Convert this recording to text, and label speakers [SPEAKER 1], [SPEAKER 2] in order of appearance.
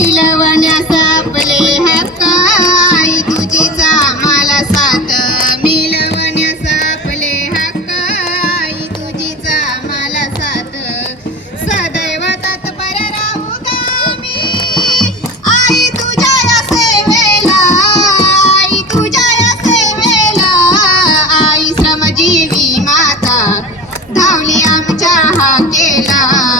[SPEAKER 1] हिलवण सापले हक्काय तुझीचा मला साथ मिलवण सापले हक्काय तुझीचा मला साथ सदैव तत्पर आई तुझ्या या सेवेला आई तुझ्या या आई श्रमजीवी माता धावली आमच्या हाकेला.